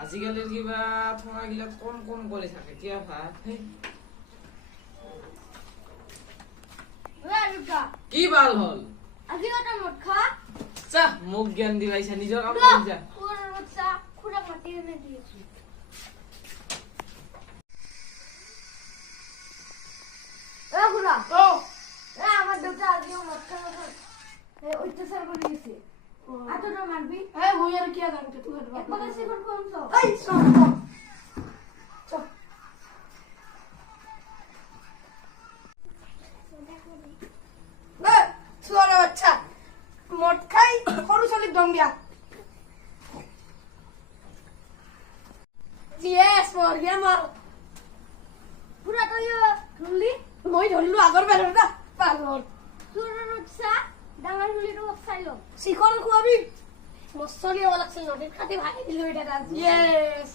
আজিকালি কিবা ঠঙা গিলা কম কম কৰি থাকে কিয় ভাত কি ভাল হল আজি এটা মদ খা চা মোক জ্ঞান দিবাইছা নিজৰ কাম কৰি যা বাচ্চা খুড়া মাটি এনে দিয়েছি এ খুড়া ও এ আমার দুটো আজিও মদ খা অত্যাচার করে দিয়েছে আতটা মারবি এই হই আর কি জানতে তুই একবার সিগর পৌঁছ এই সব চল না সুয়ারে বাচ্চা মদ খাই সরু চলিক দম দিয়া ইয়েস মর গিয়া মার পুরা তো ধরলি মই ধরলু আগর বেলার না পাগল তোর রচ্ছা ডাঙার হুলিটো চাইলো শিকল খুয়াবি মস্তলি হওয়া লাগছিল নদীর খাতে ভাঙি দিল এটা ইয়েস